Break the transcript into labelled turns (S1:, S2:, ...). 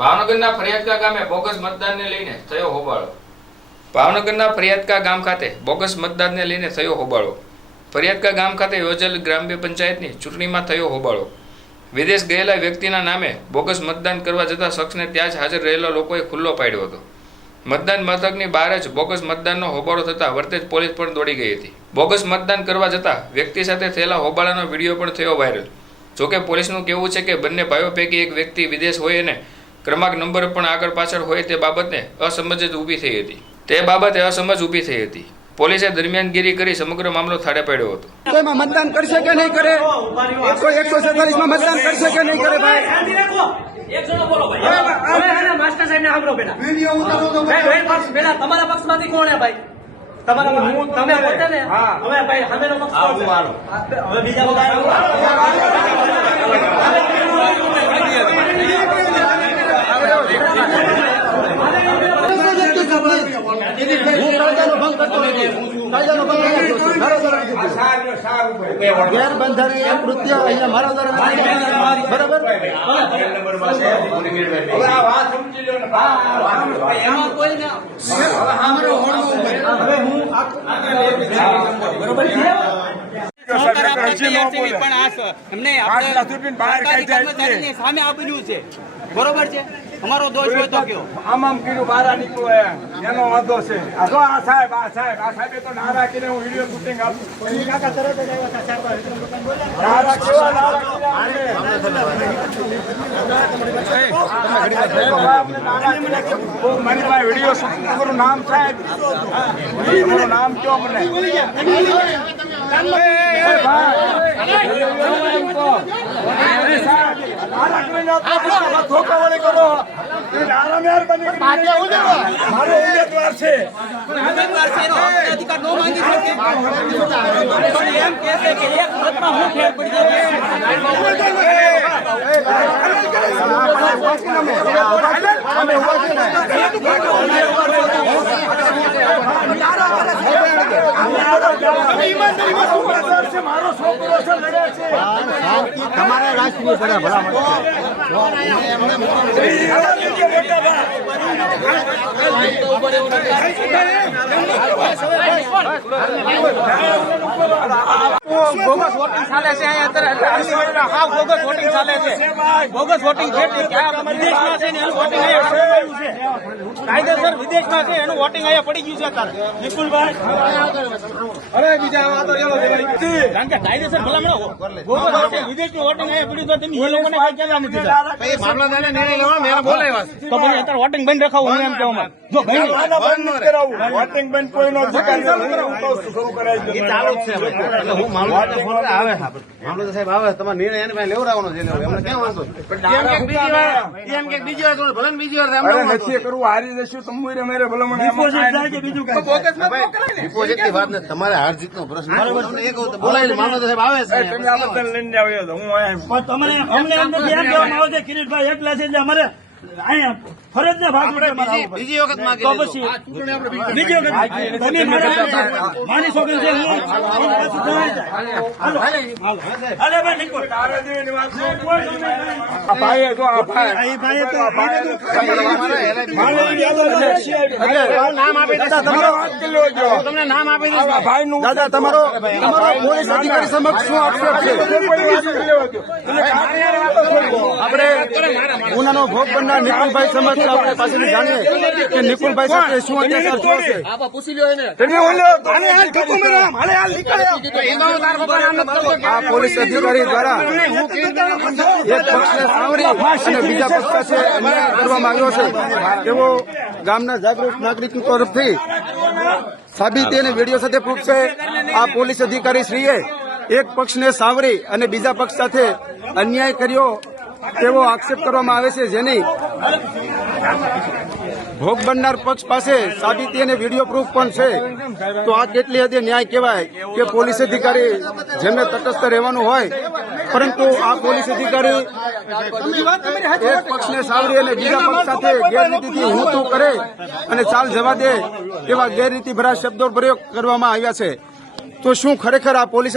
S1: ભાવનગરના ફરિયાદકા ગામે બોગસ મતદાનને લઈને થયો હોબાળો. ભાવનગરના ફરિયાદકા ગામ ખાતે બોગસ મતદાનને લઈને થયો હોબાળો. ફરિયાદકા ગામ ખાતે યોજેલ ગ્રામ્ય પંચાયતની ચૂંટણીમાં થયો હોબાળો. વિદેશ ગયેલા વ્યક્તિના નામે બોગસ મતદાન કરવા જતા શખ્સને ત્યાં જ હાજર રહેલા લોકોએ ખુલ્લો પાડ્યો હતો. મતદાન મથકની બહાર જ બોગસ મતદાનનો હોબાળો થતાં વર્તેજ પોલીસ પણ દોડી ગઈ હતી. બોગસ મતદાન કરવા જતા વ્યક્તિ સાથે થયેલા હોબાળાનો વીડિયો પણ થયો વાયરલ. જોકે પોલીસનું કહેવું છે કે બંને ભાઈઓ પૈકી એક વ્યક્તિ વિદેશ હોય અને ક્રમાંક નંબર પણ આગળ પાછળ હોય તે બાબતને અસમજ જ ઊભી થઈ હતી. તે બાબતે અસમજ ઊભી થઈ હતી. પોલીસે દરમિયાનગીરી કરી સમગ્ર મામલો થાળે પાડ્યો હતો.
S2: મતદાન કરશે કે નહીં કરે? એકસો એકસો માં મતદાન કરશે કે નહીં કરે ભાઈ?
S3: માસ્ટર સાહેબને સાંભળો પહેલા. ભાઈ, ભાઈ, પક્ષ પહેલા તમારા પક્ષમાંથી કોણ હે ભાઈ? તમારા હું તમે પોતે ને? હવે ભાઈ સામેનો પક્ષ કોણ? હવે બીજા બધા
S2: હું કાયદાનો ભંગ કરતો નથી કાયદાનો ભંગ. ગેરબંધારણીય કૃત્ય અહીંયા મારા દ્વારા બરાબર?
S4: પણ આ એમને આપણે સામે આપેલું છે. બરોબર છે? અમારો દોષ હોય તો કયો?
S5: આમ આમ કીધું બહાર નીકળો એનો વાંધો છે. આ જો આ સાહેબ આ સાહેબ આ સાહેબ તો નારા કરીને હું વીડિયો શૂટિંગ આપું. નારા કેવા નારા કર્યા બહુ મારી પાસે વીડિયો શૂટિંગ તમારું નામ સાહેબ. મારું નામ કયો મને? સાહેબ, કરો. મારો ઉમેદવાર છે.
S4: ઉમેદવાર છે એનો અધિકાર ન માંગી શકે પણ એમ કહે છે કે એક મતમાં હું ફેર પડી જાય
S5: મારો છોકરો છે. છે
S2: તમારે રાજકીય પડે ભલા
S4: બોગસ વોટિંગ ચાલે છે અહીંયા અત્યારે બોગસ વોટિંગ ચાલે છે. બોગસ વોટિંગ છે વિદેશમાં છે ને એનું વોટિંગ અહીંયા પડી ગયું છે. કાયદેસર વિદેશમાં છે એનું વોટિંગ અહીંયા પડી ગયું છે અત્યારે. નિકુલભાઈ. અરે બીજા આ તો કારણ કે કાયદેસર ભલામણો બોગસ વોટિંગ વિદેશનું વોટિંગ અહીંયા પડ્યું તો એ લોકોને કાંઈ કહેવા નથી તો પછી અત્યારે વોટિંગ બંધ રખાવું એમ કહેવા માંગુ. જો.
S5: વોટિંગ બંધ કોઈનો અધિકાર નથી. હું કહું છું, શરૂ કરાવી દો. અરે નથી કરવું. હારી જશું તો મેરે ભલામણ એમાં કાંઈ નથી.
S6: તમારે હાર જીત નો પ્રશ્ન બોલાવીને સાહેબ આવે છે.
S5: એ તમે આ બધાને લઈને આવ્યો હું અહીંયા
S7: તમને અમને એમ નથી એમ કહેવામાં આવે છે કિરીટભાઈ એટલા છે અમારે અહીંયા ભાગ રૂપે અમારે આવવું પડે.
S6: બીજી વખત
S7: તો પછી બીજી વખત તમે મારા માની સોગન છે હું હું પાછું જણાઈ જાય. હાલો હાલે ભાઈ નિકોલ
S5: તારા જેવી વાત છે. આ ભાઈએ ભાઈ
S7: તો
S5: આ ભાઈએ તો
S2: નામ આપી દાદા
S5: તમારો વાત.
S6: તમને નામ આપી
S5: ભાઈ ભાઈનું
S2: દાદા તમારો તમારો પોલીસ અધિકારી સમક્ષ શું આક્ષેપ છે. આપણે ગુનાનો ભોગ બનનાર નિકુલભાઈ સમક્ષ આપણે પાસેથી જાણીએ કે નિકુલભાઈ સાથે શું અત્યાચાર થયો છે.
S5: તમે ઓલો આને હાલ ઠકો મે રામ હાલે હાલ નીકળ્યો.
S2: આ પોલીસ અધિકારી દ્વારા એક પક્ષને સાવરી અને બીજા પક્ષ સાથે અન્યાય કરવામાં આવ્યો છે. તેવો ગામના જાગૃત નાગરિક તરફથી સાબિતી અને વીડિયો સાથે પ્રૂફ છે આ પોલીસ અધિકારી શ્રીએ એક પક્ષને સાવરી અને બીજા પક્ષ સાથે અન્યાય કર્યો તેવો આક્ષેપ કરવામાં આવે છે જેની ભોગ બનનાર પક્ષ પાસે સાબિતી અને વીડિયો પ્રૂફ પણ છે. તો આ કેટલી હદે ન્યાય કહેવાય કે પોલીસ અધિકારી જેમને તટસ્થ રહેવાનું હોય, પરંતુ આ પોલીસ અધિકારી એક પક્ષને સાવરી અને બીજા પક્ષ સાથે ગેરરીતિથી હું તું કરે અને ચાલ જવા દે એવા ગેરરીતિ ભરા શબ્દો પ્રયોગ કરવામાં આવ્યા છે. તો શું ખરેખર આ પોલીસ